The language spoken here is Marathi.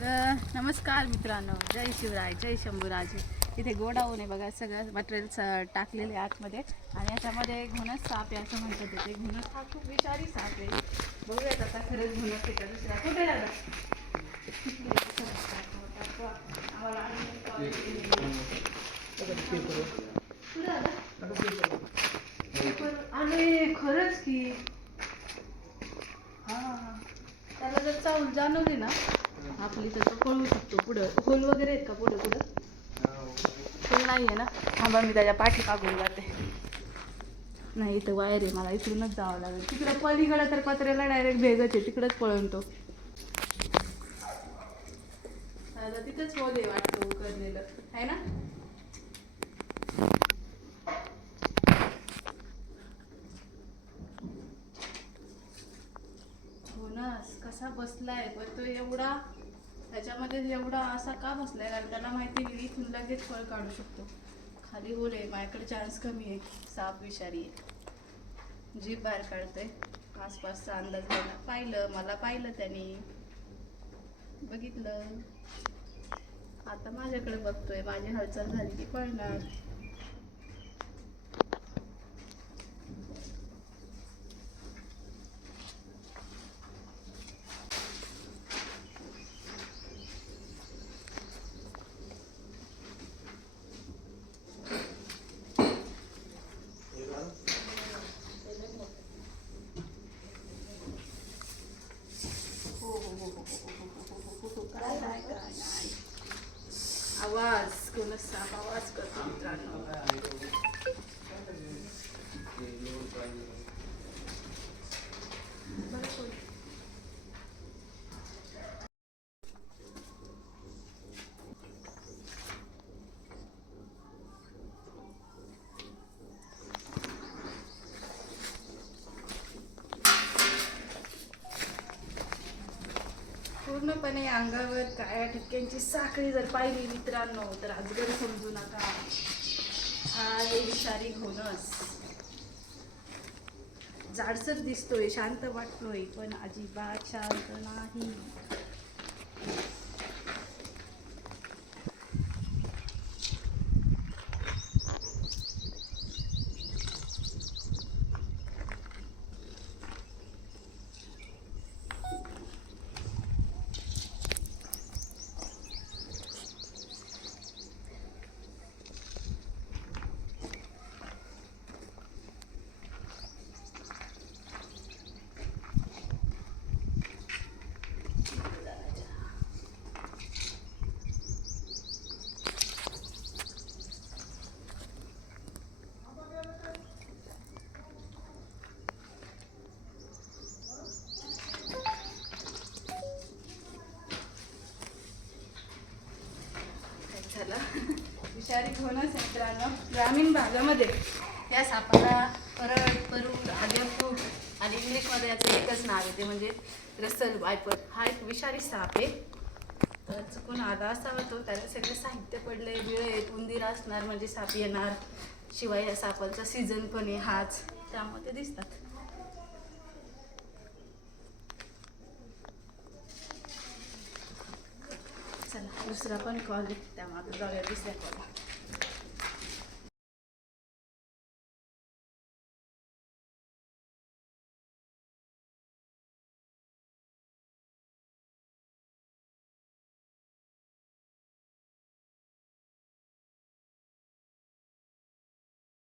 तर नमस्कार मित्रांनो. जय शिवराय जय शंभूराजे. इथे गोडाऊन आहे बघा सगळं मटेरियल्स टाकलेले आतमध्ये. आणि याच्यामध्ये घुणच साप आहे असं म्हणतात ते घुणस हा खूप विषारी साप आहे. बघूयात आता खरंच घुणस आहे का दुसरा. कुठे दादा? आणि- खरंच की. हा त्याला जर चावल जाणवली ना आपली तसं तो शकतो पुढं. होल वगैरे आहेत का पुढं पुढं? होल नाही आहे ना? थांबा मी त्याच्या पाठी कागून जाते. नाही इथं वायर आहे. मला इथूनच जावं लागेल. तिकडं पलीकडं तर पत्र्याला डायरेक्ट भेगच आहे. तिकडंच पळून तो. आता तिथंच होल आहे वाटतं उकरलेलं. आहे ना? हो ना कसा बसलाय? पण तो एवढा त्याच्यामध्ये एवढा असा का बसलाय कारण त्याला माहिती मी इथून लगेच फळ काढू शकतो. खाली होल आहे माझ्याकडे चान्स कमी आहे. साप विषारी आहे. जीभ बाहेर काढते आसपासचा अंदाज घ्यायला पाहिलं मला पाहिलं त्याने. बघितलं. आता माझ्याकडे बघतोय. माझी हालचाल झाली की पळणार. आवाज कोणच साप आवाज करतो. मित्रांनो बरं कोण? पूर्णपणे अंगावर काळ्या ठिपक्यांची साखळी जर पाहिली मित्रांनो तर अजगर समजू नका. हा हे विषारी घोणस. जाडसर दिसतोय शांत वाटतोय पण अजिबात शांत नाही झाला विषारी मित्रांनो ग्रामीण भागामध्ये. या सापाला परळ परूर आद्यपूर आणि इंग्लिशमध्ये याचं एकच नाव आहे ते म्हणजे रसल वायपर हा एक विषारी साप आहे. तर चुकून आधा असावा तो त्याला सगळे साहित्य पडले आहेत उंदीर असणार म्हणजे साप येणार. शिवाय या सापाचा सीझन पण आहे हाच. त्यामुळे ते दिसतात. चला दुसरा पण कॉल त्यामागे जाऊया दुसऱ्या कॉल